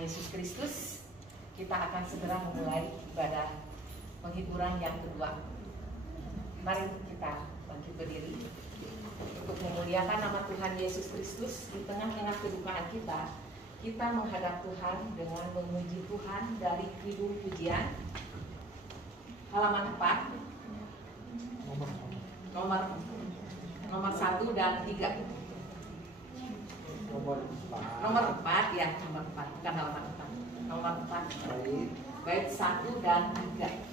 Yesus Kristus, kita akan segera memulai ibadah penghiburan yang kedua. Mari kita bangkit berdiri untuk memuliakan nama Tuhan Yesus Kristus. Di tengah-tengah kedukaan kita menghadap Tuhan dengan memuji Tuhan dari kidung pujian halaman 4 nomor 1 dan 3. Nomor 4 ya, nomor 4 bukan halaman 4. Nomor 4 bait 1 dan 3.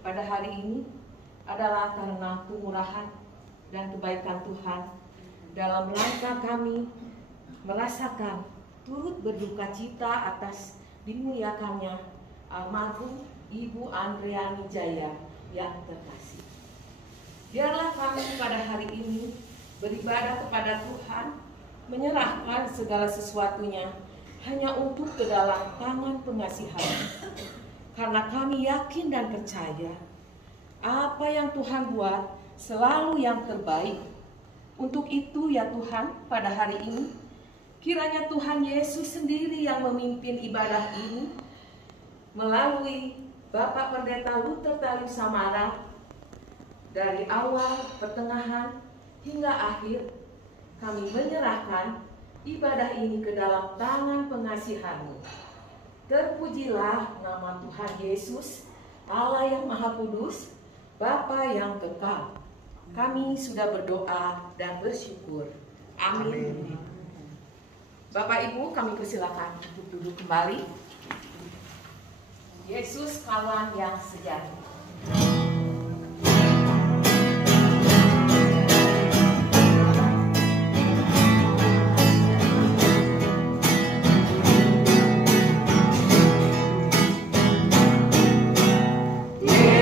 Pada hari ini adalah karena kemurahan dan kebaikan Tuhan dalam rangka kami merasakan turut berduka cita atas dimuliakannya almarhum Ibu Andreani Jaya yang terkasih. Biarlah kami pada hari ini beribadah kepada Tuhan, menyerahkan segala sesuatunya hanya untuk ke dalam tangan pengasihan. Karena kami yakin dan percaya apa yang Tuhan buat selalu yang terbaik. Untuk itu ya Tuhan, pada hari ini kiranya Tuhan Yesus sendiri yang memimpin ibadah ini melalui Bapak Pendeta Luther Talib Samara. Dari awal, pertengahan hingga akhir kami menyerahkan ibadah ini ke dalam tangan pengasihan-Mu. Terpujilah nama Tuhan Yesus, Allah yang Maha Kudus, Bapa yang kekal. Kami sudah berdoa dan bersyukur. Amin. Bapak Ibu, kami persilakan untuk duduk kembali. Yesus kawan yang sejati. Dia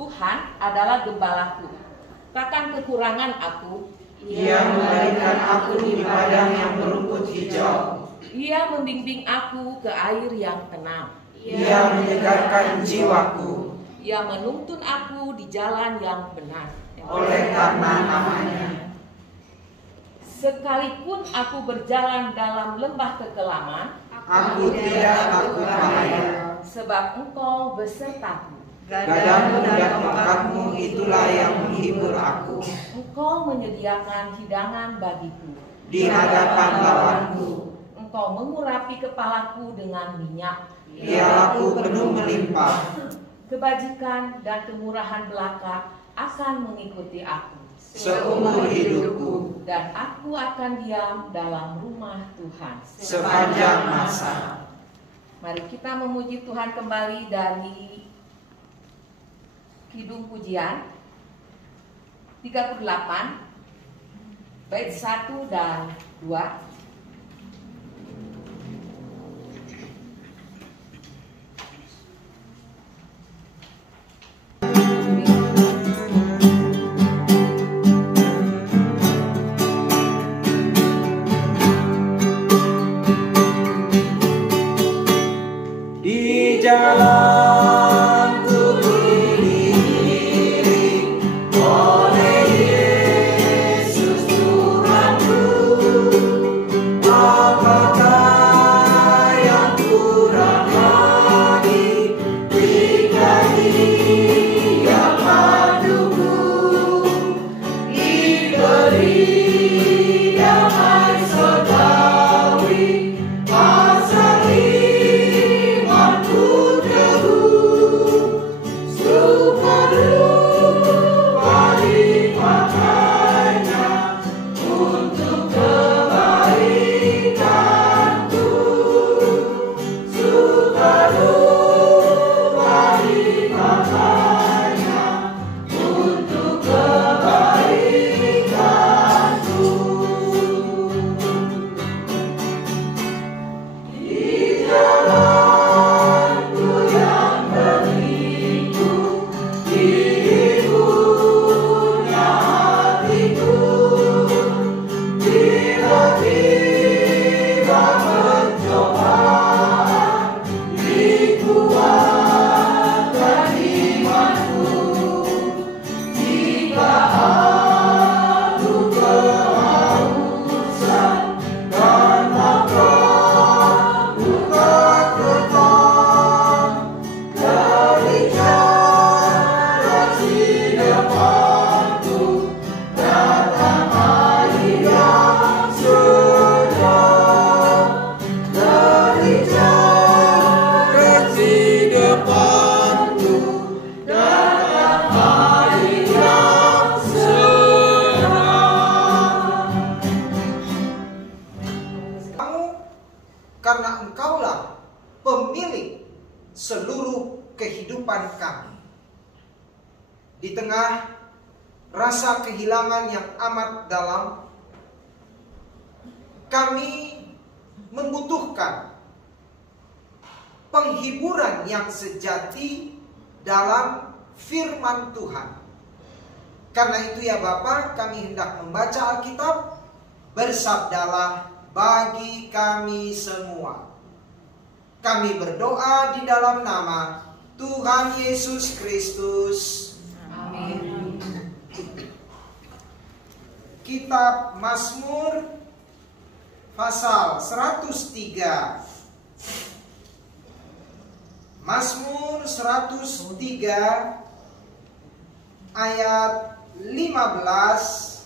Tuhan adalah gembalaku, takkan kekurangan aku. Ia memberikan aku di padang yang berumput hijau. Ia membimbing aku ke air yang tenang. Ia menyegarkan jiwaku. Ia menuntun aku di jalan yang benar oleh karena namanya. Sekalipun aku berjalan dalam lembah kekelaman, Aku tidak takut bahaya, sebab Engkau besertaku. gadamu dan tongkatmu itulah yang menghibur aku. Engkau menyediakan hidangan bagiku. Di hadapan lawanku, Engkau mengurapi kepalaku dengan minyak. pialaku penuh melimpah. Kebajikan dan kemurahan belaka akan mengikuti aku Seumur hidupku, dan aku akan diam dalam rumah Tuhan sepanjang masa. Mari kita memuji Tuhan kembali dari Kidung Pujian 38 bait 1 dan 2. Di jalanku diiring oleh Yesus Tuhanku, apakah yang kurang lagi jika Dia paduku, diberi damai surgawi, asal imanku teguh, sepenuh dipakainya untuk kebaikanku, sepenuh dipakainya untuk kebaikanku. Di jalanku yang berliku, dihiburnya hatiku, tiba-tiba pencobaan, dikuatkan imanku, jika aku kehausan dan lapar, buka ketan, berbicara di depanku, datang air yang sejuk, berbicara di depanku, datang air yang sejuk. Kamu, karena Engkaulah pemilik seluruh kehidupan kami. Di tengah rasa kehilangan yang amat dalam, kami membutuhkan penghiburan yang sejati dalam firman Tuhan. Karena itu ya Bapa, kami hendak membaca Alkitab. Bersabdalah bagi kami semua. Kami berdoa di dalam nama Tuhan Yesus Kristus. Amin. Kitab Mazmur pasal 103. Mazmur 103 ayat 15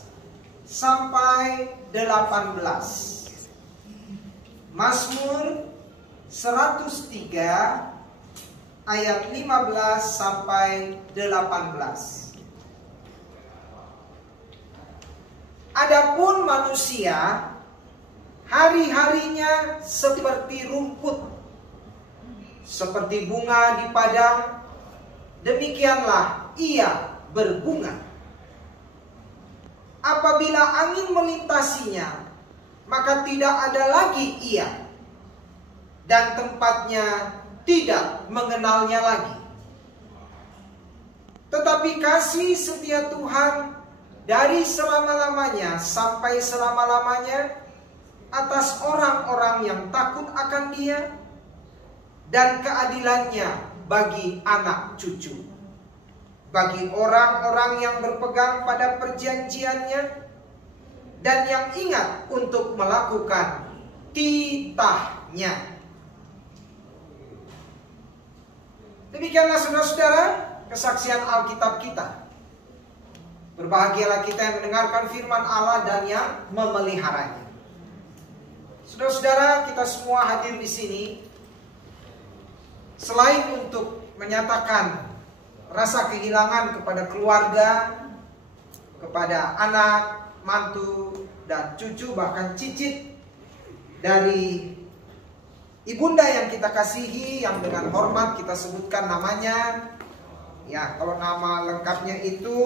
sampai 18. Mazmur 103 ayat 15 sampai 18. Adapun manusia, hari-harinya seperti rumput, seperti bunga di padang, demikianlah ia berbunga. Apabila angin melintasinya, maka tidak ada lagi ia, dan tempatnya tidak mengenalnya lagi. Tetapi Tetapi kasih setia Tuhan dari selama-lamanya sampai selama-lamanya atas orang-orang yang takut akan Dia, dan keadilannya bagi anak cucu, bagi orang-orang yang berpegang pada perjanjiannya dan yang ingat untuk melakukan titahnya. Demikianlah saudara-saudara kesaksian Alkitab kita. Berbahagialah kita yang mendengarkan firman Allah dan yang memeliharanya. Saudara-saudara, kita semua hadir di sini selain untuk menyatakan rasa kehilangan kepada keluarga, kepada anak, mantu, dan cucu, bahkan cicit dari ibunda yang kita kasihi, yang dengan hormat kita sebutkan namanya. Ya, kalau nama lengkapnya itu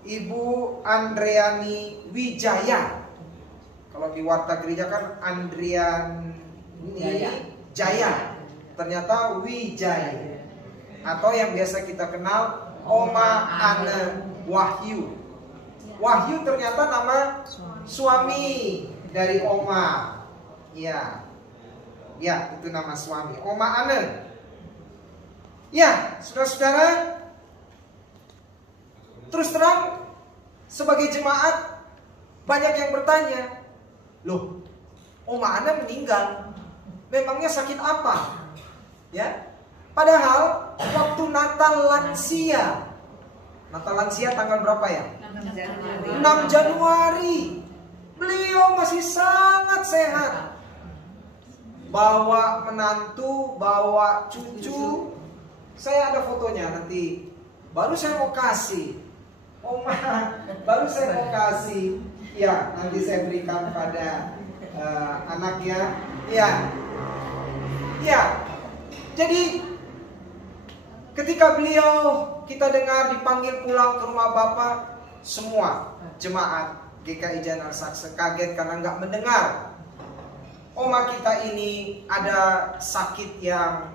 Ibu Andriani Wijaya. Kalau di warta gereja kan Andriani Jaya. Ternyata Wijaya. Atau yang biasa kita kenal Oma Ane Wahyu. Wahyu ternyata nama suami dari Oma. Ya, itu nama suami, Oma Ane. Ya, saudara-saudara, terus terang sebagai jemaat banyak yang bertanya, loh, Oma Ane meninggal, memangnya sakit apa? Ya, padahal waktu Natal lansia tanggal berapa ya? 6 Januari. Beliau masih sangat sehat. Bawa menantu, bawa cucu. Saya ada fotonya nanti. Baru saya mau kasih. Oma, baru saya mau kasih. Ya, nanti saya berikan pada anaknya. Ya. Jadi ketika kita dengar dipanggil pulang ke rumah Bapak, semua jemaat GKI Janar Sakse kaget karena nggak mendengar oma kita ini ada sakit yang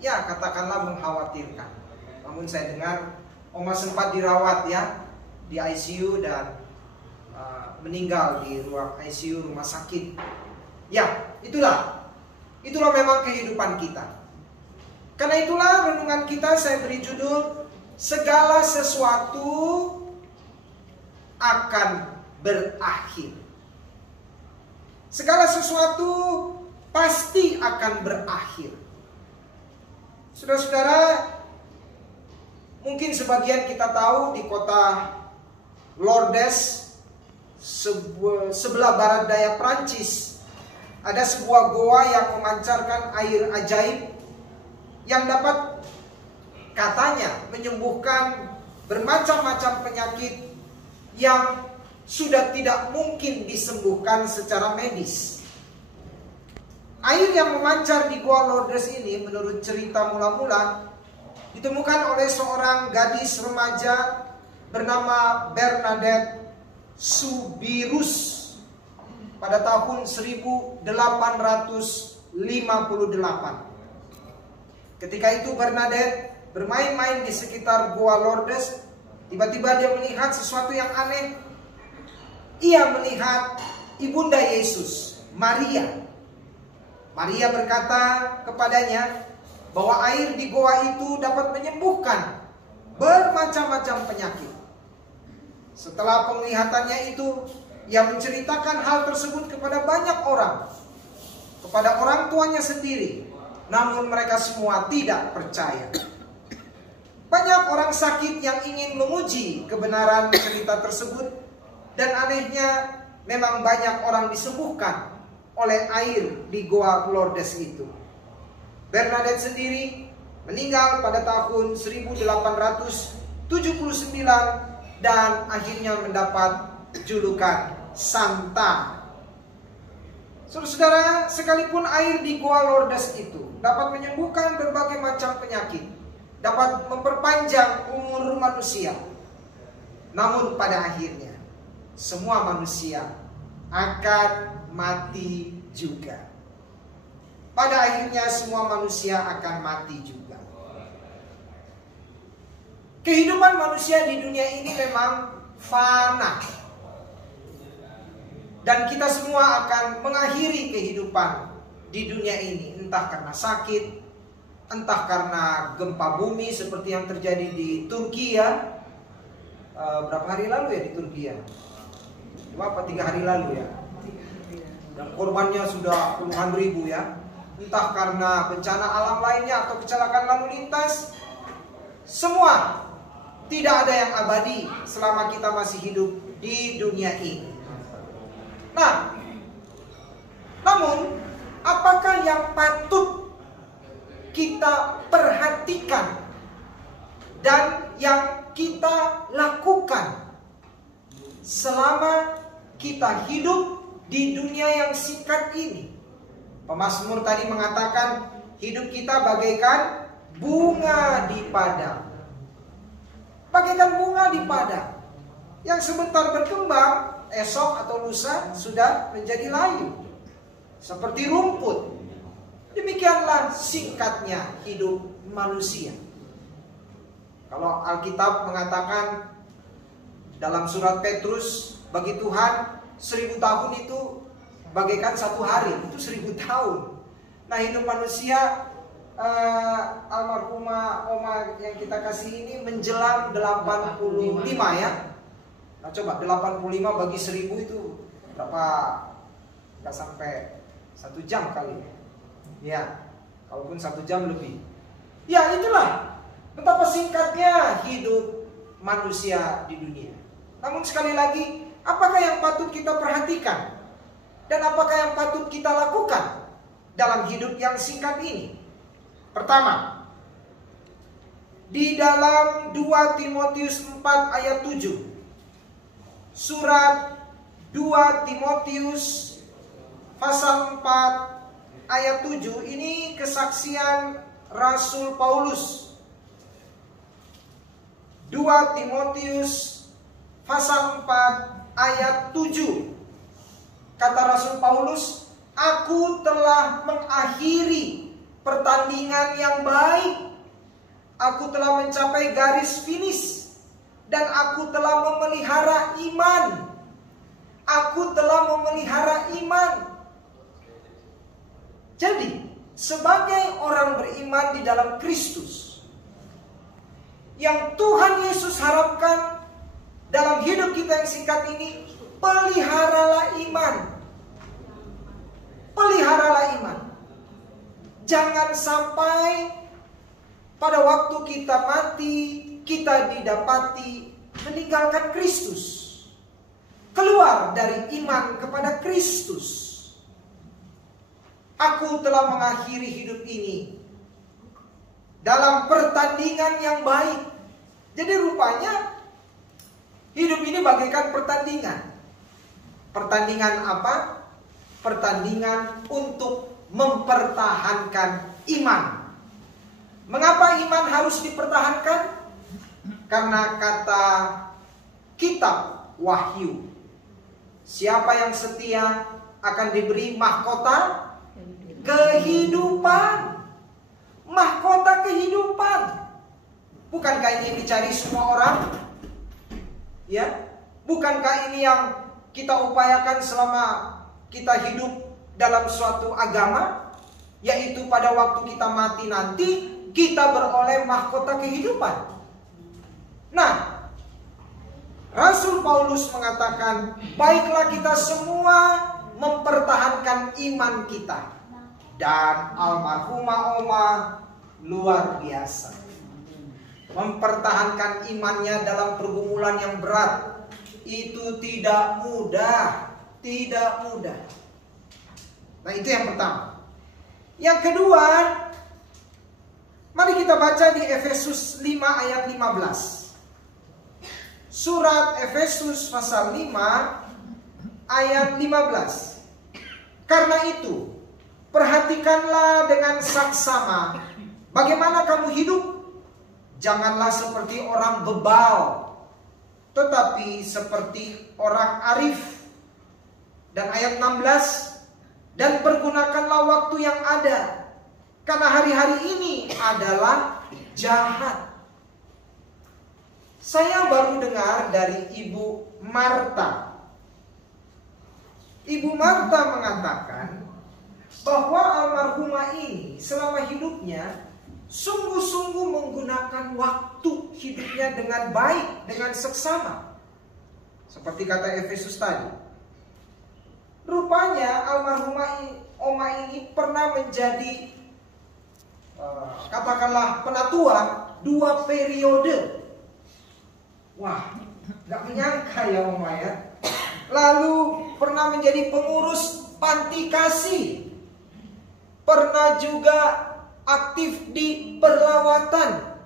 ya katakanlah mengkhawatirkan. Namun saya dengar oma sempat dirawat ya di ICU dan meninggal di ruang ICU rumah sakit. Ya, itulah memang kehidupan kita. Karena itulah renungan kita saya beri judul segala sesuatu akan berakhir. Segala sesuatu pasti akan berakhir. Saudara-saudara, mungkin sebagian kita tahu di kota Lourdes, sebelah barat daya Prancis, ada sebuah goa yang memancarkan air ajaib yang dapat katanya menyembuhkan bermacam-macam penyakit yang sudah tidak mungkin disembuhkan secara medis. Air yang memancar di Goa Lourdes ini menurut cerita mula-mula ditemukan oleh seorang gadis remaja bernama Bernadette Soubirous pada tahun 1858. Ketika itu Bernadette bermain-main di sekitar Goa Lourdes. Tiba-tiba dia melihat sesuatu yang aneh. Ia melihat ibunda Yesus, Maria. Maria berkata kepadanya bahwa air di goa itu dapat menyembuhkan bermacam-macam penyakit. Setelah penglihatannya itu, ia menceritakan hal tersebut kepada banyak orang, kepada orang tuanya sendiri. Namun mereka semua tidak percaya. Banyak orang sakit yang ingin menguji kebenaran cerita tersebut. Dan anehnya memang banyak orang disembuhkan oleh air di Goa Lourdes itu. Bernadette sendiri meninggal pada tahun 1879 dan akhirnya mendapat julukan Santa. Saudara-saudara, sekalipun air di Goa Lourdes itu dapat menyembuhkan berbagai macam penyakit, dapat memperpanjang umur manusia, namun pada akhirnya semua manusia akan mati juga. Pada akhirnya semua manusia akan mati juga. Kehidupan manusia di dunia ini memang fana. Dan kita semua akan mengakhiri kehidupan di dunia ini. Entah karena sakit, entah karena gempa bumi seperti yang terjadi di Turki ya. Berapa hari lalu ya di Turki ya? 2 apa 3 hari lalu ya? Dan korbannya sudah puluhan ribu ya. Entah karena bencana alam lainnya atau kecelakaan lalu lintas. Semua tidak ada yang abadi selama kita masih hidup di dunia ini. Nah, namun apakah yang patut kita perhatikan dan yang kita lakukan selama kita hidup di dunia yang singkat ini? Pemazmur tadi mengatakan hidup kita bagaikan bunga di padang. Bagaikan bunga di padang yang sebentar berkembang, esok atau lusa sudah menjadi layu, seperti rumput. Demikianlah singkatnya hidup manusia. Kalau Alkitab mengatakan dalam surat Petrus, bagi Tuhan 1000 tahun itu bagaikan 1 hari, itu 1000 tahun. Nah, hidup manusia, almarhumah Oma yang kita kasih ini menjelang 85 ya. Nah coba 85 bagi 1000 itu berapa? Gak sampai 1 jam kali ya. Kalaupun 1 jam lebih. Ya itulah betapa singkatnya hidup manusia di dunia. Namun sekali lagi, apakah yang patut kita perhatikan? Dan apakah yang patut kita lakukan dalam hidup yang singkat ini? Pertama, di dalam 2 Timotius 4 ayat 7. Surat 2 Timotius pasal 4 ayat 7 ini kesaksian Rasul Paulus. 2 Timotius pasal 4 ayat 7. Kata Rasul Paulus, "Aku telah mengakhiri pertandingan yang baik. Aku telah mencapai garis finish. Dan aku telah memelihara iman." Aku telah memelihara iman. Jadi, sebagai orang beriman di dalam Kristus, yang Tuhan Yesus harapkan dalam hidup kita yang singkat ini, peliharalah iman. Peliharalah iman. Jangan sampai pada waktu kita mati, kita didapati meninggalkan Kristus. Keluar dari iman kepada Kristus. Aku telah mengakhiri hidup ini dalam pertandingan yang baik. Jadi rupanya hidup ini bagaikan pertandingan. Pertandingan apa? Pertandingan untuk mempertahankan iman. Mengapa iman harus dipertahankan? Karena kata kitab Wahyu, siapa yang setia akan diberi mahkota kehidupan. Mahkota kehidupan. Bukankah ini yang dicari semua orang? Ya, bukankah ini yang kita upayakan selama kita hidup dalam suatu agama? Yaitu pada waktu kita mati nanti, kita beroleh mahkota kehidupan. Nah, Rasul Paulus mengatakan, baiklah kita semua mempertahankan iman kita. Dan almarhumah Oma luar biasa, mempertahankan imannya dalam pergumulan yang berat. Itu tidak mudah. Tidak mudah. Nah, itu yang pertama. Yang kedua, mari kita baca di Efesus 5 ayat 15. Surat Efesus pasal 5 ayat 15. Karena itu, perhatikanlah dengan saksama bagaimana kamu hidup. Janganlah seperti orang bebal, tetapi seperti orang arif. Dan ayat 16, dan pergunakanlah waktu yang ada, karena hari-hari ini adalah jahat. Saya baru dengar dari Ibu Marta. Ibu Marta mengatakan bahwa almarhumah ini selama hidupnya sungguh-sungguh menggunakan waktu hidupnya dengan baik, dengan seksama. Seperti kata Efesus tadi. Rupanya almarhumah Oma ini pernah menjadi katakanlah penatua 2 periode. Wah, gak menyangka ya Oma ya. Lalu pernah menjadi pengurus panti kasih. Pernah juga aktif di perlawatan,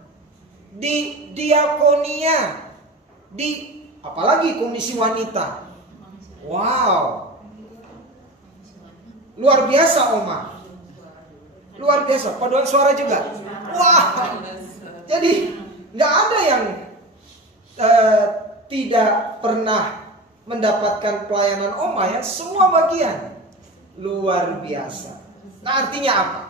di diakonia, di apalagi komisi wanita. Wow, luar biasa Oma. Luar biasa, paduan suara juga. Wah, jadi nggak ada yang tidak pernah mendapatkan pelayanan Oma ya. Semua bagian luar biasa. Nah, artinya apa?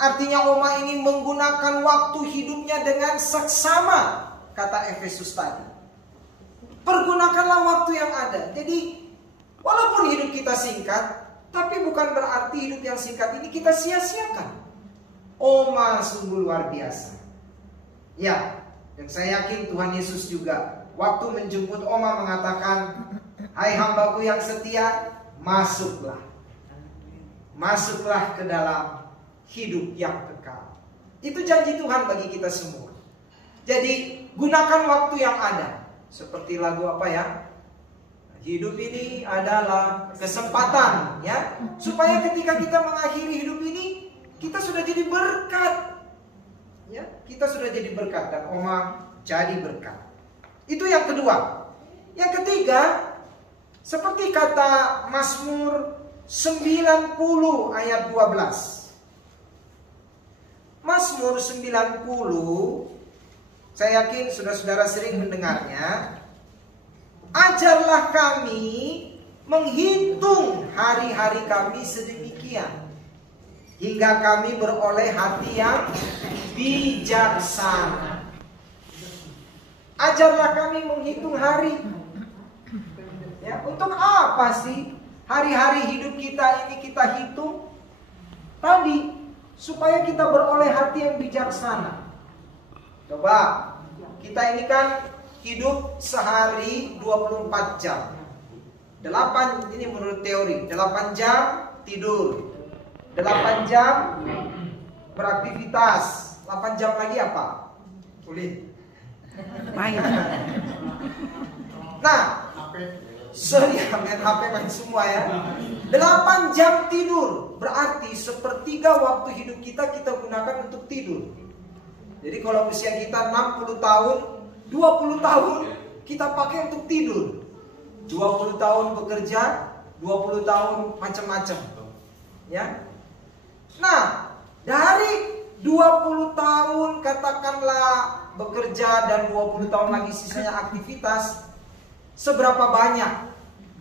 Artinya Oma ini menggunakan waktu hidupnya dengan seksama, kata Efesus tadi. Pergunakanlah waktu yang ada. Jadi walaupun hidup kita singkat, tapi bukan berarti hidup yang singkat ini kita sia-siakan. Oma sungguh luar biasa. Ya, dan saya yakin Tuhan Yesus juga waktu menjemput Oma mengatakan, "Hai hambaku yang setia, masuklah. Masuklah ke dalam hidup yang kekal." Itu janji Tuhan bagi kita semua. Jadi gunakan waktu yang ada. Seperti lagu apa ya? Hidup ini adalah kesempatan ya. Supaya ketika kita mengakhiri hidup ini, kita sudah jadi berkat. Ya, kita sudah jadi berkat dan Oma jadi berkat. Itu yang kedua. Yang ketiga, seperti kata Mazmur 90 ayat 12. Mazmur 90, saya yakin saudara-saudara sering mendengarnya. Ajarlah kami menghitung hari-hari kami sedemikian, hingga kami beroleh hati yang bijaksana. Ajarlah kami menghitung hari. Ya, untuk apa sih hari-hari hidup kita ini kita hitung? Tadi, supaya kita beroleh hati yang bijaksana. Coba, kita ini kan hidup sehari 24 jam. 8, ini menurut teori, 8 jam tidur, 8 jam beraktivitas, 8 jam lagi apa? Kulit. Main. Nah, main HP main semua ya. 8 jam tidur, berarti sepertiga waktu hidup kita gunakan untuk tidur. Jadi kalau usia kita 60 tahun, 20 tahun kita pakai untuk tidur. 20 tahun bekerja, 20 tahun macam-macam. Ya. Nah, dari 20 tahun katakanlah bekerja dan 20 tahun lagi sisanya aktivitas, seberapa banyak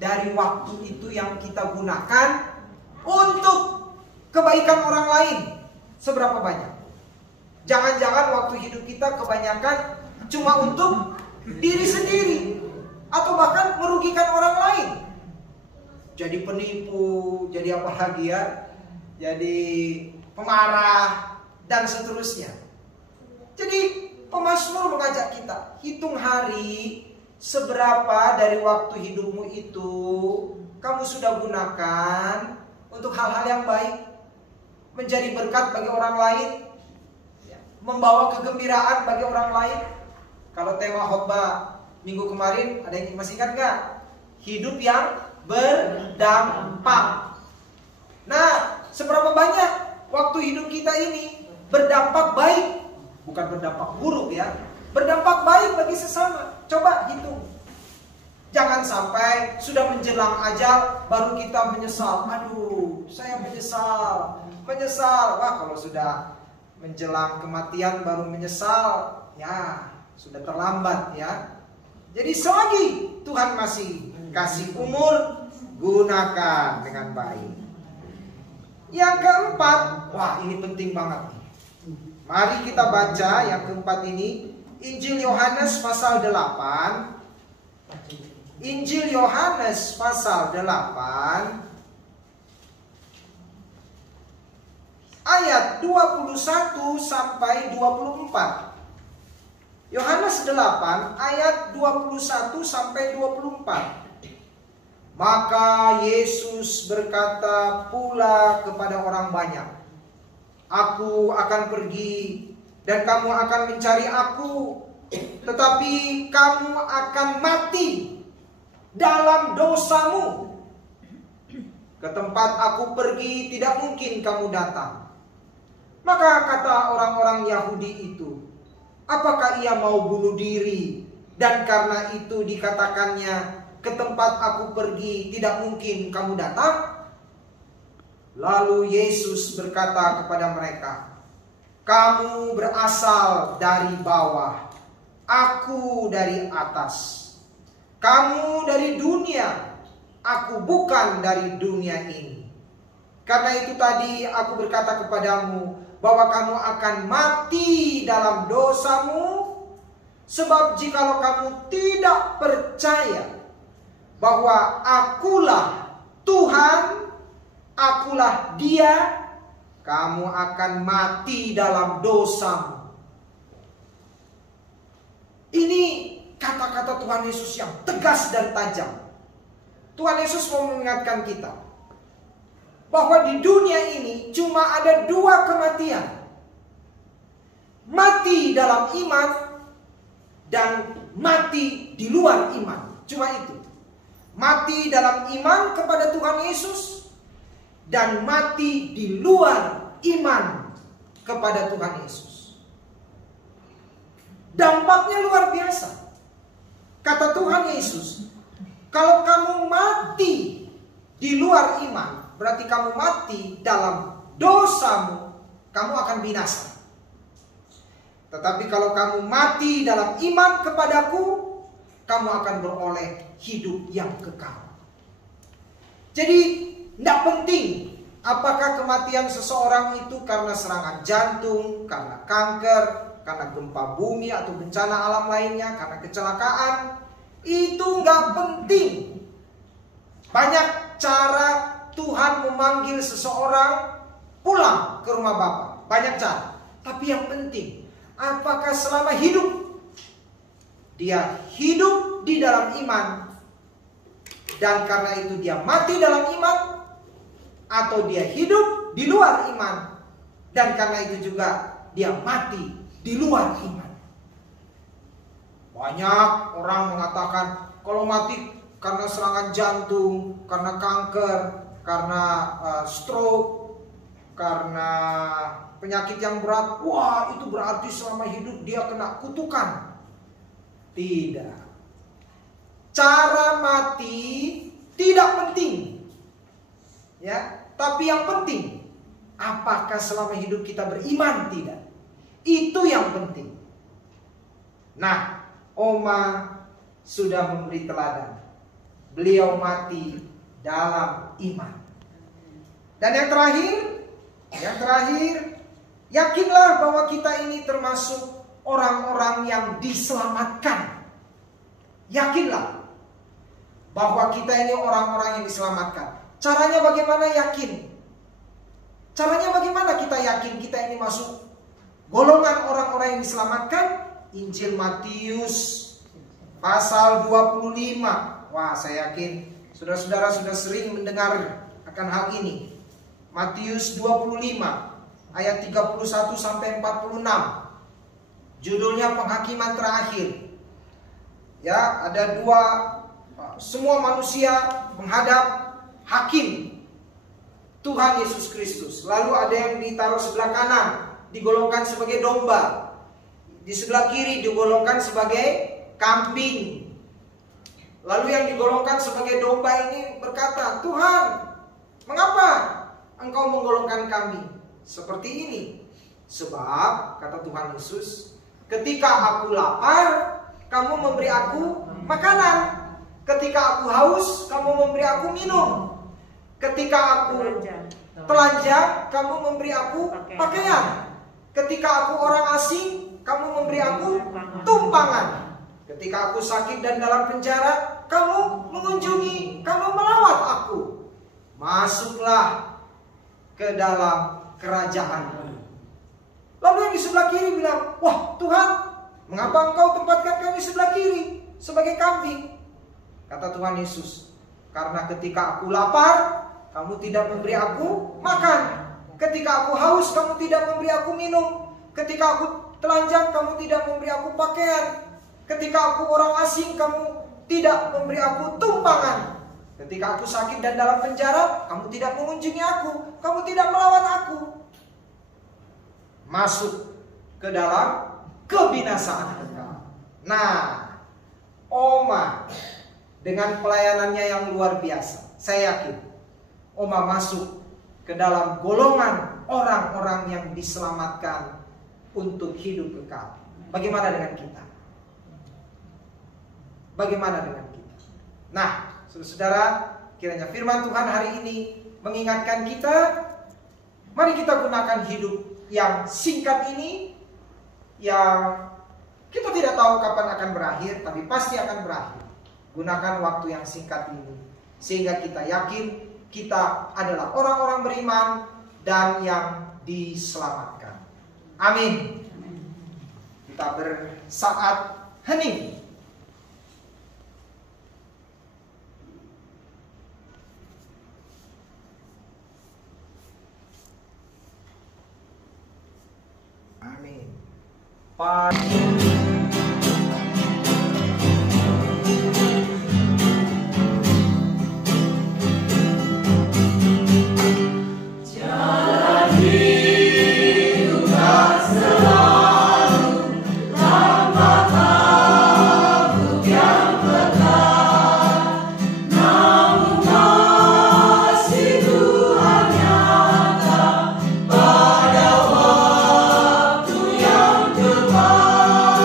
dari waktu itu yang kita gunakan untuk kebaikan orang lain? Seberapa banyak? Jangan-jangan waktu hidup kita kebanyakan cuma untuk diri sendiri, atau bahkan merugikan orang lain. Jadi penipu, jadi apa lagi ya? Jadi pemarah dan seterusnya. Jadi pemazmur mengajak kita, hitung hari, seberapa dari waktu hidupmu itu kamu sudah gunakan untuk hal-hal yang baik, menjadi berkat bagi orang lain, membawa kegembiraan bagi orang lain. Kalau tema khotbah minggu kemarin, ada yang masih ingat gak? Hidup yang berdampak. Nah, seberapa banyak waktu hidup kita ini berdampak baik, bukan berdampak buruk ya, berdampak baik bagi sesama. Coba hitung. Jangan sampai sudah menjelang ajal baru kita menyesal. Aduh, saya menyesal. Wah, kalau sudah menjelang kematian baru menyesal, ya sudah terlambat ya. Jadi selagi Tuhan masih kasih umur, gunakan dengan baik. Yang keempat, wah ini penting banget nih. Mari kita baca yang keempat ini. Injil Yohanes pasal 8. Injil Yohanes pasal 8 ayat 21 sampai 24. Yohanes 8 ayat 21 sampai 24. Maka Yesus berkata pula kepada orang banyak, Aku akan pergi dan kamu akan mencari aku, tetapi kamu akan mati dalam dosamu. Ke tempat aku pergi tidak mungkin kamu datang. Maka kata orang-orang Yahudi itu, apakah ia mau bunuh diri? Dan karena itu dikatakannya, ke tempat aku pergi tidak mungkin kamu datang. Lalu Yesus berkata kepada mereka, kamu berasal dari bawah, aku dari atas. Kamu dari dunia, aku bukan dari dunia ini. Karena itu tadi aku berkata kepadamu bahwa kamu akan mati dalam dosamu. Sebab jikalau kamu tidak percaya bahwa akulah Tuhan, akulah Dia, kamu akan mati dalam dosamu. Ini kata-kata Tuhan Yesus yang tegas dan tajam. Tuhan Yesus mau mengingatkan kita bahwa di dunia ini cuma ada dua kematian. Mati dalam iman dan mati di luar iman. Cuma itu. Mati dalam iman kepada Tuhan Yesus dan mati di luar iman kepada Tuhan Yesus. Dampaknya luar biasa. Kata Tuhan Yesus, kalau kamu mati di luar iman, berarti kamu mati dalam dosamu, kamu akan binasa. Tetapi kalau kamu mati dalam iman kepadaku, kamu akan beroleh hidup yang kekal. Jadi tidak penting apakah kematian seseorang itu karena serangan jantung, karena kanker, karena gempa bumi atau bencana alam lainnya, karena kecelakaan. Itu nggak penting. Banyak cara Tuhan memanggil seseorang pulang ke rumah Bapa. Banyak cara. Tapi yang penting, apakah selama hidup dia hidup di dalam iman, dan karena itu dia mati dalam iman, atau dia hidup di luar iman, dan karena itu juga dia mati di luar iman. Banyak orang mengatakan kalau mati karena serangan jantung, karena kanker, karena stroke, karena penyakit yang berat, wah itu berarti selama hidup dia kena kutukan. Tidak. Cara mati tidak penting. Ya, tapi yang penting apakah selama hidup kita beriman tidak? Itu yang penting. Nah, Oma sudah memberi teladan. Beliau mati dalam iman. Dan yang terakhir, yakinlah bahwa kita ini termasuk orang-orang yang diselamatkan. Yakinlah bahwa kita ini orang-orang yang diselamatkan. Caranya bagaimana yakin? Caranya bagaimana kita yakin kita ini masuk golongan orang-orang yang diselamatkan? Injil Matius pasal 25. Wah, saya yakin saudara-saudara sudah sering mendengar akan hal ini. Matius 25 ayat 31 sampai 46. Judulnya penghakiman terakhir. Ya, ada dua, semua manusia menghadap hakim Tuhan Yesus Kristus. Lalu ada yang ditaruh sebelah kanan, digolongkan sebagai domba. Di sebelah kiri digolongkan sebagai kambing. Lalu yang digolongkan sebagai domba ini berkata, Tuhan, mengapa Engkau menggolongkan kami seperti ini? Sebab, kata Tuhan Yesus, ketika aku lapar, kamu memberi aku makanan. Ketika aku haus, kamu memberi aku minum. Ketika aku telanjang, kamu memberi aku pakaian. Ketika aku orang asing, kamu memberi aku tumpangan. Ketika aku sakit dan dalam penjara, kamu mengunjungi, kamu melawat aku. Masuklah ke dalam kerajaan. Lalu yang di sebelah kiri bilang, wah Tuhan, mengapa engkau tempatkan kami sebelah kiri sebagai kambing? Kata Tuhan Yesus, karena ketika aku lapar, kamu tidak memberi aku makan. Ketika aku haus, kamu tidak memberi aku minum. Ketika aku telanjang, kamu tidak memberi aku pakaian. Ketika aku orang asing, kamu tidak memberi aku tumpangan. Ketika aku sakit dan dalam penjara, kamu tidak mengunjungi aku. Kamu tidak melawat aku. Masuk ke dalam kebinasaan engkau. Nah, Oma dengan pelayanannya yang luar biasa, saya yakin Oma masuk ke dalam golongan orang-orang yang diselamatkan untuk hidup kekal. Bagaimana dengan kita? Bagaimana dengan kita? Nah, saudara-saudara, kiranya firman Tuhan hari ini mengingatkan kita, mari kita gunakan hidup yang singkat ini, yang kita tidak tahu kapan akan berakhir, tapi pasti akan berakhir. Gunakan waktu yang singkat ini, sehingga kita yakin kita adalah orang-orang beriman dan yang diselamatkan. Amin. Kita bersaat hening. Amin. Pada waktu yang tepat.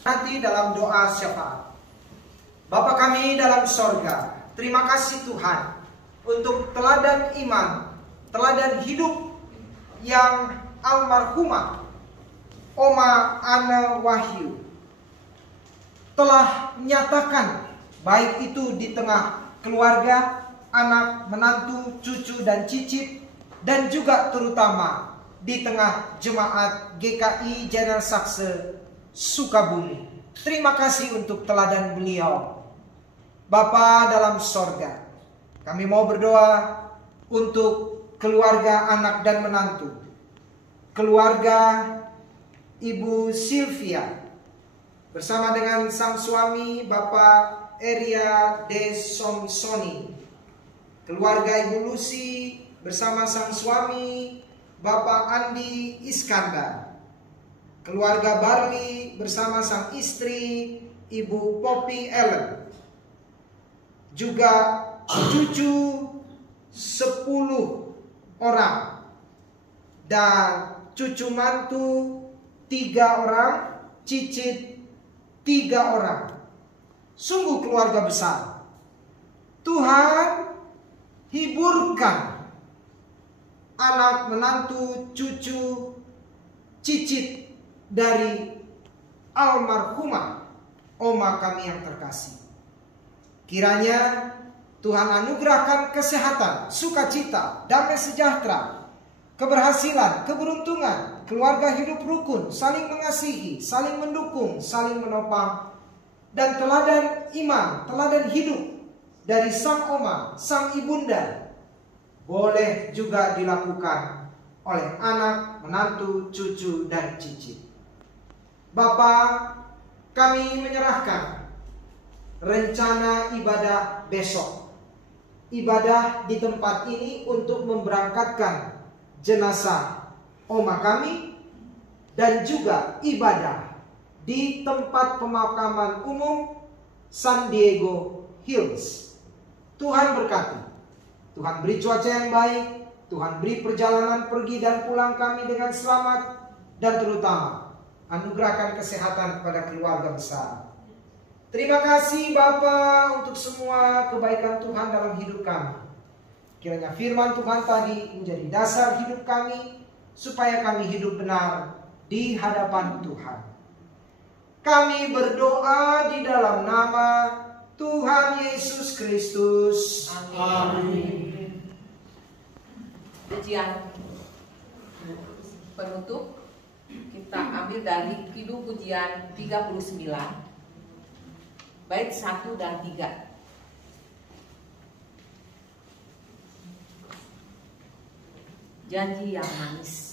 Nanti dalam doa syafaat. Bapa kami dalam sorga, terima kasih Tuhan untuk teladan iman, teladan hidup yang almarhumah Oma Ana Wahyu telah menyatakan, baik itu di tengah keluarga, anak, menantu, cucu, dan cicit, dan juga terutama di tengah jemaat GKI General Sakse Sukabumi. Terima kasih untuk teladan beliau. Bapa dalam sorga, kami mau berdoa untuk keluarga, anak, dan menantu, keluarga Ibu Sylvia bersama dengan sang suami Bapak Eria De Somsoni, keluarga Ibu Lucy bersama sang suami Bapak Andi Iskandar, keluarga Barli bersama sang istri Ibu Poppy Ellen, juga cucu 10 orang dan cucu mantu 3 orang, cicit 3 orang. Sungguh keluarga besar. Tuhan hiburkan anak, menantu, cucu, cicit dari almarhumah Oma kami yang terkasih. Kiranya Tuhan anugerahkan kesehatan, sukacita, damai sejahtera, keberhasilan, keberuntungan, keluarga hidup rukun, saling mengasihi, saling mendukung, saling menopang, dan teladan iman, teladan hidup dari sang oma, sang ibunda boleh juga dilakukan oleh anak, menantu, cucu, dan cicit. Bapa, kami menyerahkan rencana ibadah besok, ibadah di tempat ini untuk memberangkatkan jenazah oma kami, dan juga ibadah di tempat pemakaman umum San Diego Hills. Tuhan berkati, Tuhan beri cuaca yang baik, Tuhan beri perjalanan pergi dan pulang kami dengan selamat, dan terutama anugerahkan kesehatan kepada keluarga besar. Terima kasih Bapa untuk semua kebaikan Tuhan dalam hidup kami. Kiranya firman Tuhan tadi menjadi dasar hidup kami, supaya kami hidup benar di hadapan Tuhan. Kami berdoa di dalam nama Tuhan Yesus Kristus. Amin. Pujian penutup kita ambil dari Kidung Pujian 39 bait 1 dan 3. Janji yang manis.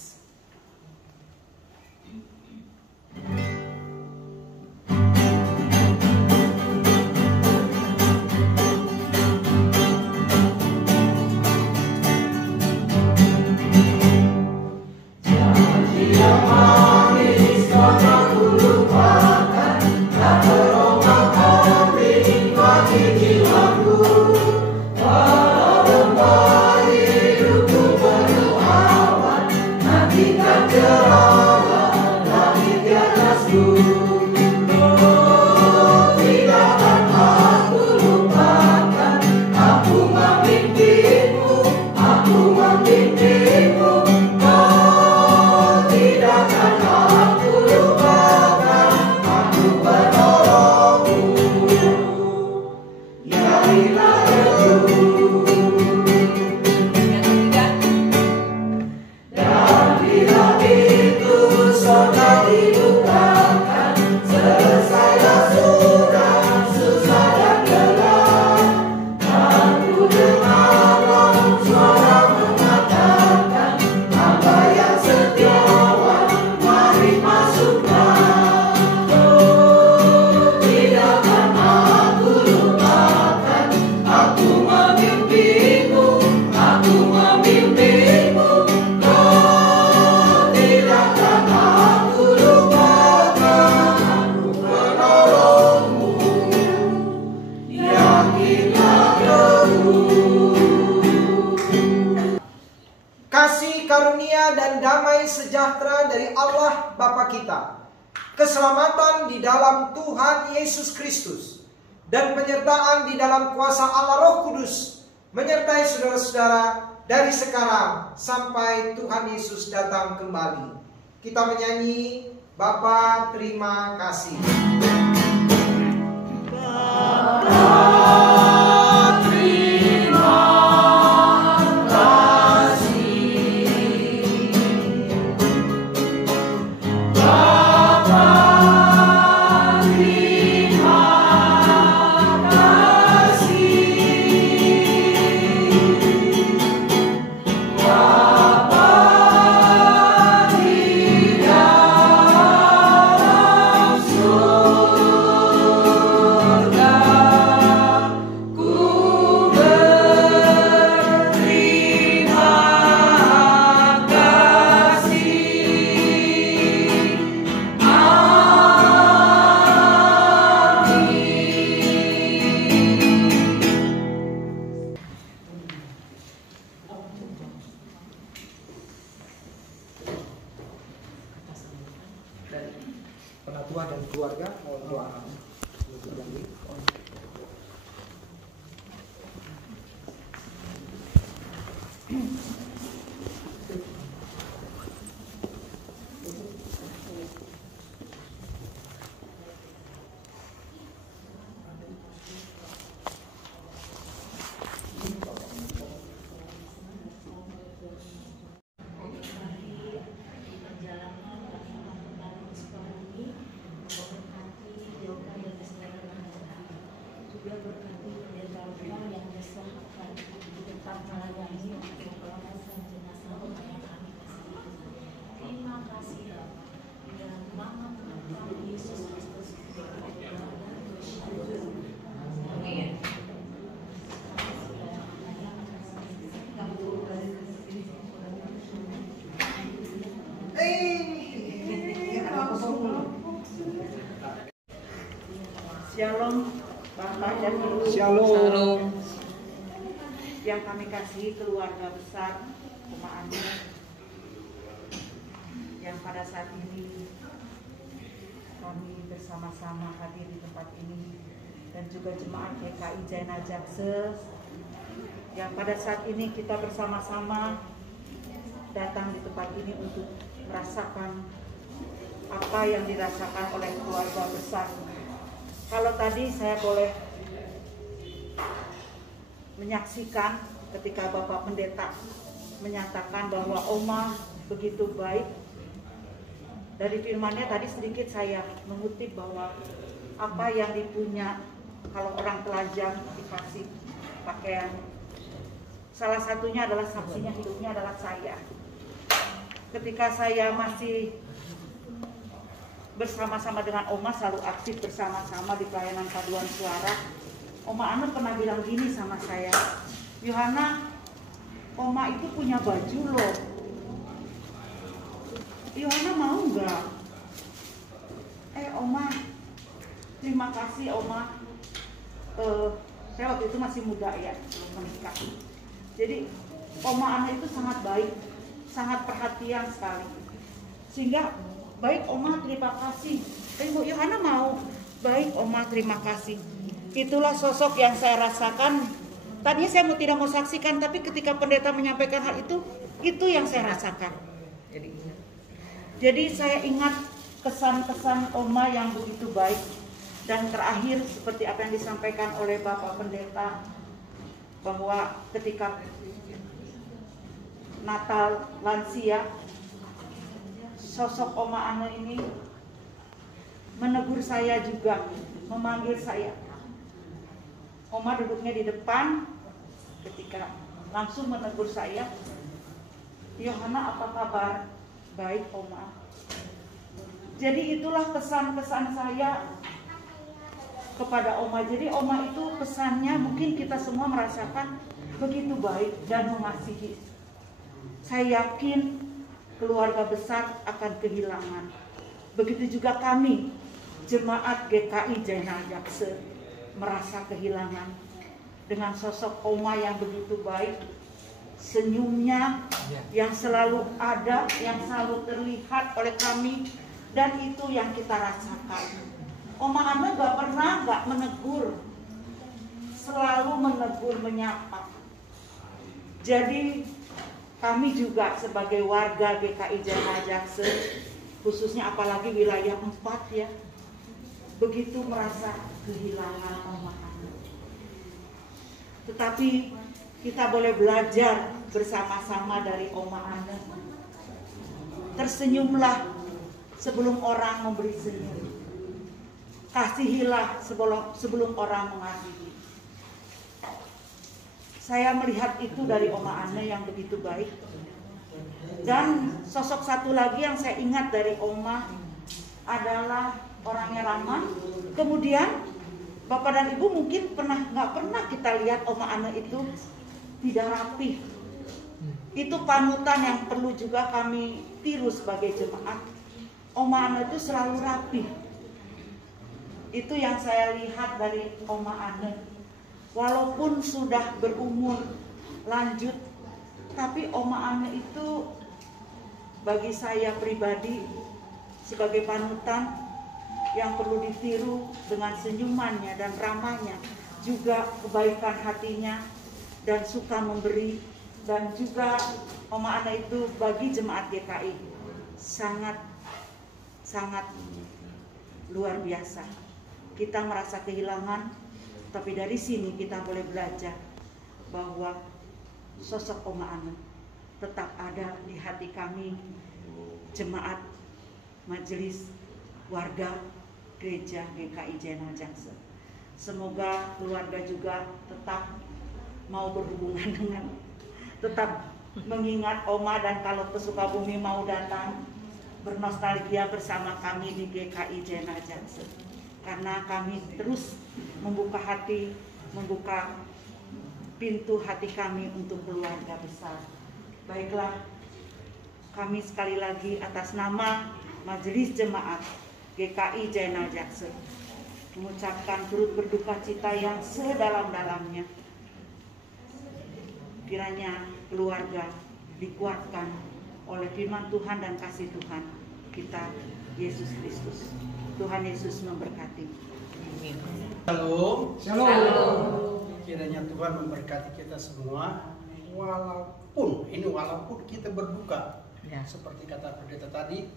Kasih karunia dan damai sejahtera dari Allah Bapa kita, keselamatan di dalam Tuhan Yesus Kristus, dan penyertaan di dalam kuasa Allah Roh Kudus menyertai saudara-saudara dari sekarang sampai Tuhan Yesus datang kembali. Kita menyanyi Bapa terima kasih. Penatua dan keluarga mohon doa. Shalom Bapak dan Ibu. Shalom. Yang kami kasih keluarga besar Oma Anu yang pada saat ini kami bersama-sama hadir di tempat ini, dan juga jemaat GKI Jaina Jakse yang pada saat ini kita bersama-sama datang di tempat ini untuk merasakan apa yang dirasakan oleh keluarga besar. Kalau tadi saya boleh menyaksikan ketika Bapak Pendeta menyatakan bahwa Oma begitu baik. Dari firman-Nya tadi sedikit saya mengutip bahwa apa yang dipunya kalau orang telanjang dikasih pakaian. Salah satunya adalah saksinya hidupnya adalah saya. Ketika saya masih bersama-sama dengan Oma, selalu aktif bersama-sama di pelayanan paduan suara, Oma Anu pernah bilang gini sama saya, Yohana, Oma itu punya baju loh, Yohana mau nggak? Oma, terima kasih Oma. Saya waktu itu masih muda ya, belum menikah. Jadi Oma Anu itu sangat baik, sangat perhatian sekali, sehingga baik Oma terima kasih. Ibu Yohana mau, baik Oma terima kasih. Itulah sosok yang saya rasakan. Tadinya saya tidak mau saksikan, tapi ketika pendeta menyampaikan hal itu yang saya rasakan. Jadi saya ingat kesan-kesan Oma yang begitu baik. Dan terakhir seperti apa yang disampaikan oleh Bapak Pendeta, bahwa ketika Natal lansia, sosok Oma Anu ini menegur saya juga, memanggil saya. Oma duduknya di depan, ketika langsung menegur saya, Yohana apa kabar? Baik Oma. Jadi itulah kesan-kesan saya kepada Oma. Jadi Oma itu pesannya mungkin kita semua merasakan begitu baik dan mengasihi. Saya yakin keluarga besar akan kehilangan. Begitu juga kami, jemaat GKI Jaina Jakse, merasa kehilangan dengan sosok Oma yang begitu baik, senyumnya yang selalu ada, yang selalu terlihat oleh kami Dan itu yang kita rasakan. Oma Ana gak menegur, selalu menegur, menyapa. Jadi kami juga sebagai warga GKI Jaya Jakse, khususnya apalagi wilayah 4 ya, begitu merasa kehilangan Oma Ana. Tetapi kita boleh belajar bersama-sama dari Oma Ana. Tersenyumlah sebelum orang memberi senyum. Kasihilah sebelum orang mengasihi. Saya melihat itu dari Oma Ana yang begitu baik. Dan sosok satu lagi yang saya ingat dari Oma adalah orangnya ramah. Kemudian Bapak dan Ibu mungkin nggak pernah kita lihat Oma Ana itu tidak rapi. Itu panutan yang perlu juga kami tiru sebagai jemaat. Oma Ana itu selalu rapi. Itu yang saya lihat dari Oma Ana. Walaupun sudah berumur lanjut, tapi Oma Ana itu bagi saya pribadi sebagai panutan yang perlu ditiru dengan senyumannya dan ramahnya, juga kebaikan hatinya dan suka memberi. Dan juga Oma Ana itu bagi jemaat GKI sangat luar biasa. Kita merasa kehilangan, tapi dari sini kita boleh belajar bahwa sosok Oma Ana tetap ada di hati kami, jemaat, majelis, warga, gereja GKI Jaya Jakse. Semoga keluarga juga tetap mau berhubungan dengan, tetap mengingat Oma, dan kalau ke Sukabumi mau datang bernostalgia bersama kami di GKI Jaya Jakse. Karena kami terus membuka hati, membuka pintu hati kami untuk keluarga besar. Baiklah, kami sekali lagi atas nama Majelis Jemaat GKI Jaya Jakse mengucapkan turut berduka cita yang sedalam-dalamnya. Kiranya keluarga dikuatkan oleh firman Tuhan dan kasih Tuhan kita, Yesus Kristus. Tuhan Yesus memberkati. Amin. Shalom. Shalom. Kiranya Tuhan memberkati kita semua, walaupun kita berduka, Ya. seperti kata pendeta tadi,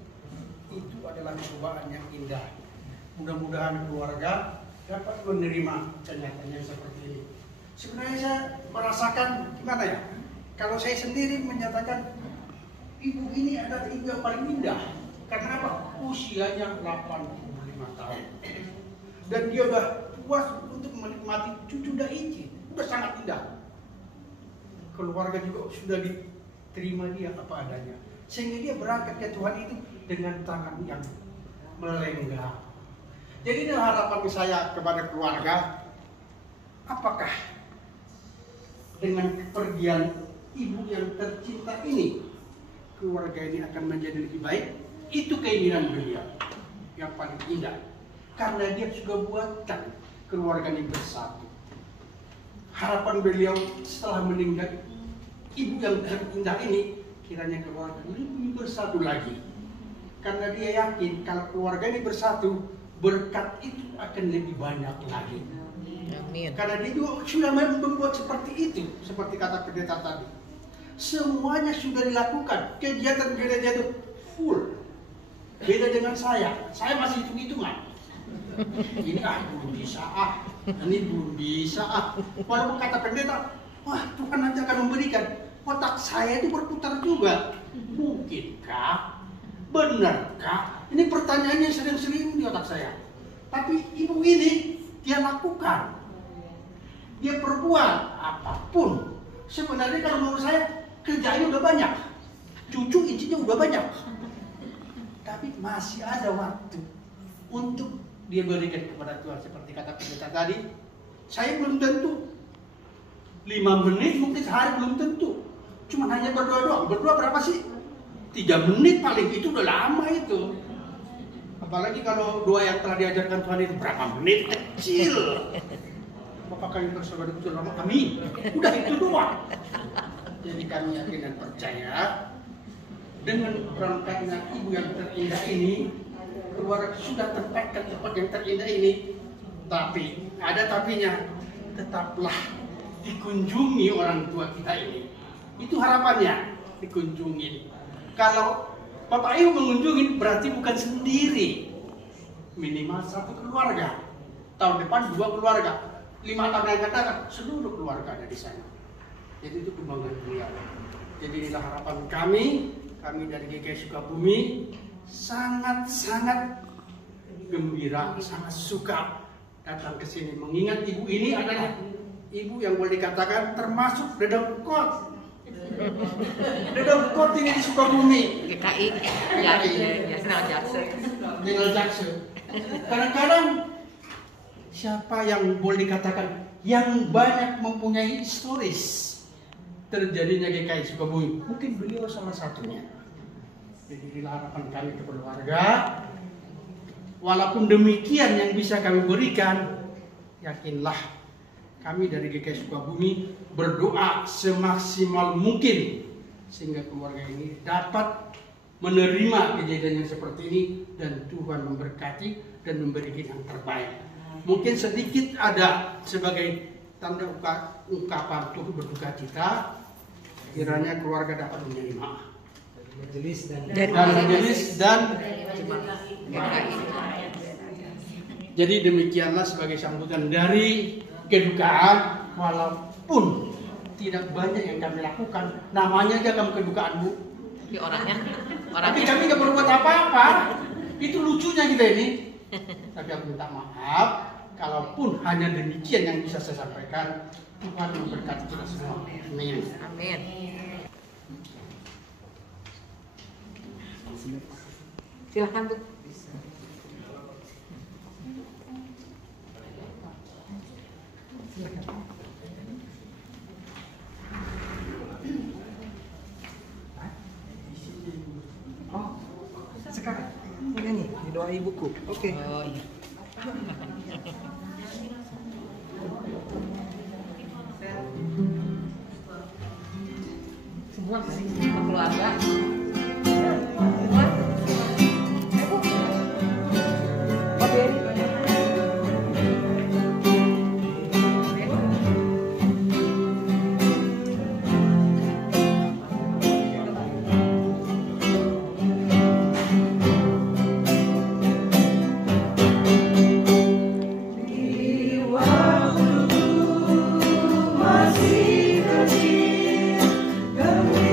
itu adalah cobaan yang indah. Mudah-mudahan keluarga dapat menerima kenyataannya seperti ini. Sebenarnya saya merasakan gimana ya? Kalau saya sendiri menyatakan ibu ini adalah ibu yang paling indah. Karena apa? Usianya 85 tahun. Dan dia udah puas untuk menikmati cucu dan Ici. Udah sangat indah. Keluarga juga sudah diterima dia apa adanya. Sehingga dia berangkat ke Tuhan itu dengan tangan yang melenggang. Jadi ini harapan saya kepada keluarga. Apakah dengan kepergian ibu yang tercinta ini, keluarga ini akan menjadi lebih baik? Itu keinginan beliau yang paling indah. Karena dia juga buatkan keluarga ini bersatu. Harapan beliau setelah meninggal ibu yang terindah ini, kiranya keluarga lebih bersatu lagi. Karena dia yakin kalau keluarga ini bersatu, berkat itu akan lebih banyak lagi. Amin. Karena dia juga sudah membuat seperti itu, seperti kata pendeta tadi. Semuanya sudah dilakukan, kegiatan gereja itu full. Beda dengan saya masih hitung-hitungan. Ini belum bisa ini belum bisa Walaupun kata pendeta, wah Tuhan nanti akan memberikan. Otak saya itu berputar juga. Mungkinkah? Benarkah? Ini pertanyaannya sering-sering di otak saya. Tapi ibu ini dia lakukan. Dia perbuat apapun. Sebenarnya kalau menurut saya kerjanya udah banyak. Cucu incinya udah banyak. Tapi masih ada waktu untuk dia berikan kepada Tuhan. Seperti kata pendeta tadi, saya belum tentu 5 menit, mungkin sehari belum tentu. Cuma hanya berdoa doang. Berdoa berapa sih? 3 menit paling, itu udah lama itu. Apalagi kalau doa yang telah diajarkan Tuhan itu berapa menit, kecil. Apakah yang bersabar itu lama? Amin. Udah itu doang. Jadi kami yakin dan percaya dengan berangkatnya ibu yang terindah ini, keluarga sudah tempatkan tempat yang terindah ini. Tapi, ada tapinya, tetaplah dikunjungi orang tua kita ini. Itu harapannya, dikunjungi. Kalau Bapak Ibu mengunjungi berarti bukan sendiri. Minimal satu keluarga. Tahun depan 2 keluarga. 5 tahun yang akan datang, seluruh keluarga ada di sana. Jadi itu kebanggaan beliau. Jadi inilah harapan kami dari GKI Sukabumi, sangat-sangat gembira, sangat suka datang ke sini. Mengingat ibu ini adalah ibu yang boleh dikatakan termasuk dedengkot. Dedengkot ini di Sukabumi. GKI, General Jaksa. Kadang-kadang siapa yang boleh dikatakan yang banyak mempunyai historis terjadinya GKI Sukabumi? Mungkin beliau salah satunya. Jadi inilah harapan kami ke keluarga. Walaupun demikian yang bisa kami berikan, yakinlah kami dari GKI Sukabumi berdoa semaksimal mungkin sehingga keluarga ini dapat menerima kejadian yang seperti ini dan Tuhan memberkati dan memberikan yang terbaik. Mungkin sedikit ada sebagai tanda ungkapan turut berduka cita, kiranya keluarga dapat menerima Majelis dan jadi demikianlah sebagai sambutan dari kedukaan, walaupun tidak banyak yang kami lakukan. Namanya aja kami kedukaan, Bu. Tapi orangnya Tapi kami nggak berbuat apa-apa. Itu lucunya kita ini. Tapi aku minta maaf, kalaupun hanya demikian yang bisa saya sampaikan. Tuhan memberkati kita semua. Amin. Amin. Silakan, Bu. oh sekarang ini doa ibuku. Oke. Oh iya. Semua keluarga. Masih kecil, gembira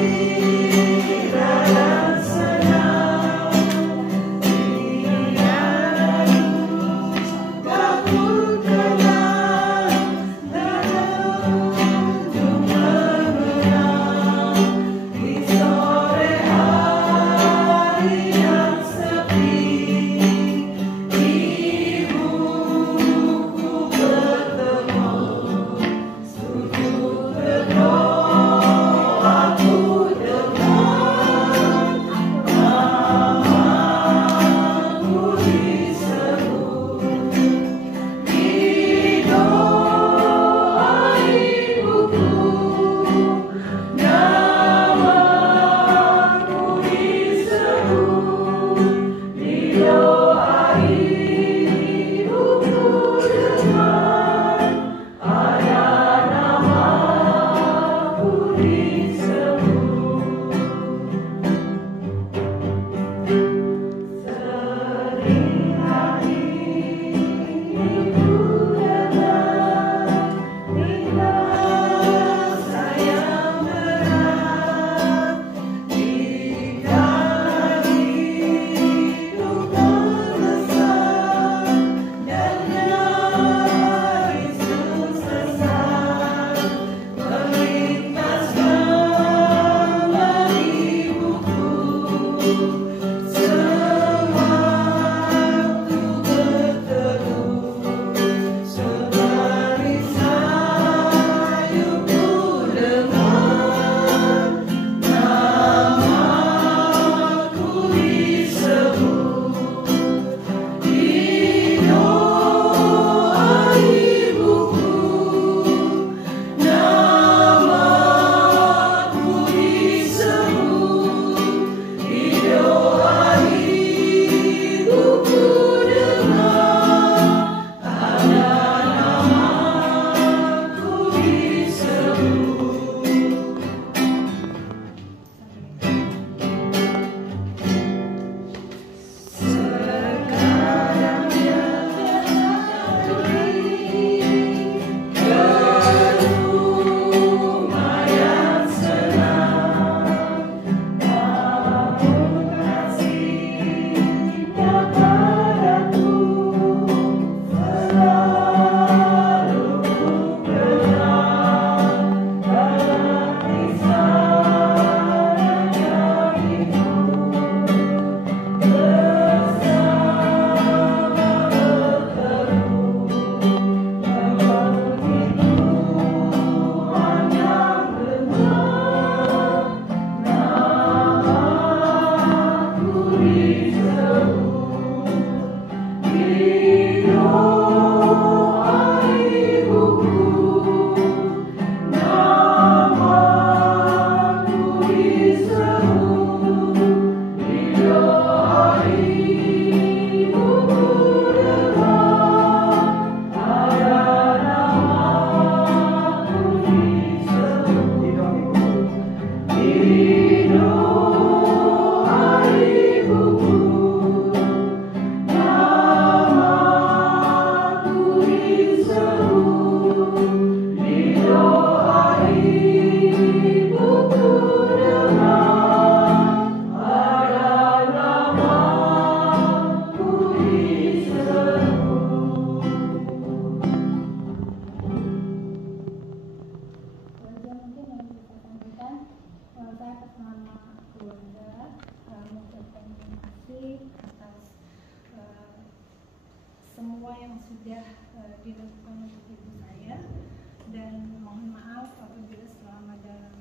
semua yang sudah dilakukan untuk ibu saya, dan mohon maaf apabila selama dalam